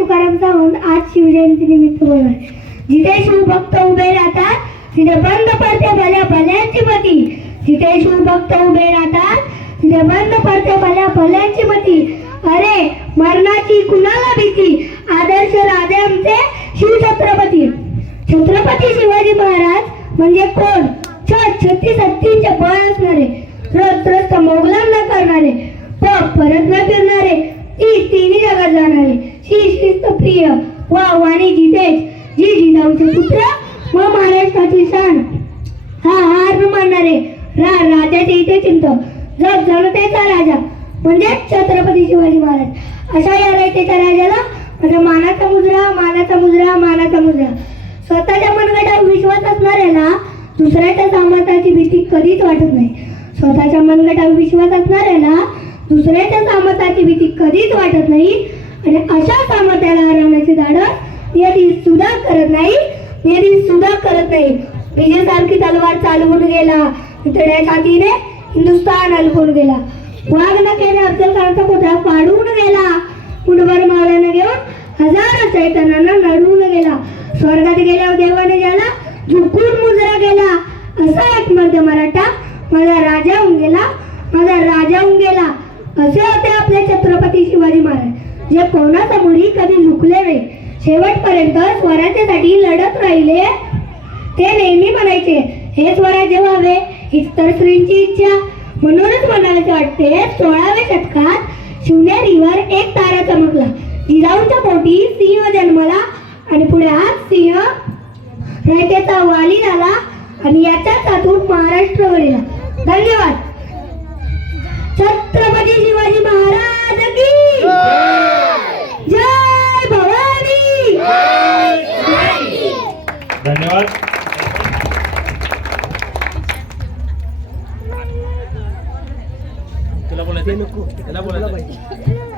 तुकाराम सावंत आज शिवजयंती निमित्त बोलणार. जिथे शिवभक्त उभे राहतात तिथे बंद पडते भल्या भल्यांची मती. जिथे शिवभक्त उभे राहतात तिथे बंद पडते भल्या भल्यांची मती. अरे मरणाची कुणाला भीती, आदर्श राजे आमचे शिवछत्रपती. छत्रपती शिवाजी महाराज म्हणजे कोण? 36 हत्तींचे बळ असणारे, त्रस्त मोगलांना करणारे, परत न फिरणारे, तिन्ही जगात जाणारे, शिस्त प्रिय वाणी जितेश जी जिजाऊचे पुत्र व महाराष्ट्राची शान. हा हार न मानणारे राजाचे इथे चिंत जग जनतेचा राजा म्हणजे छत्रपती शिवाजी महाराज. अशा या रयतेच्या राजाला माझा मानाचा मुजरा, मानाचा मुजरा, मानाचा मुजरा. स्वतःच्या मनगटावर विश्वास असणाऱ्याला दुसऱ्याच्या सामर्थ्याची भीती कधीच वाटत नाही. स्वतःच्या मनगटावर विश्वास असणाऱ्याला दुसऱ्याच्या सामर्थ्याची भीती कधीच वाटत नाही. आणि अशा सामर्थ्याला हरवण्याचे धाडस नियती सुद्धा करत नाही, नियती सुद्धा करत नाही. विजयासारखी तलवार चालवून गेला, तुटड्या छातीने हिंदुस्थान हलवून गेला. वाघ नखेने अफजल खानचा पुतळा पाडून गेला, मुठभर मावळ्यानं घेऊन हजारो चैतन्यांना नडवून गेला. स्वर्गात गेल्यावर देवाने ज्याला झुकून मुजरा गेला, असा एक मध्य मराठा माझा राजा होऊन गेला, माझा राजा होऊन गेला. असे होते आपले छत्रपती शिवाजी महाराज, जे कोणासमोरही कधी झुकले नाही, शेवटपर्यंत स्वराज्यासाठी लढत राहिले. ते नेहमी म्हणायचे हे स्वराज्य व्हावे हीच तर श्रींची इच्छा. म्हणूनच म्हणायला वाटते 16व्या शतकात शिवनेरीवर एक तारा चमकला, जिजाऊच्या पोटी सिंह जन्मला आणि पुढे हाच सिंह रयतेचा वाली झाला आणि याच्याच हातून महाराष्ट्र वळला. धन्यवाद. छत्रपती शिवाजी महाराज की जय भवानी. धन्यवाद. तुला बोलायचं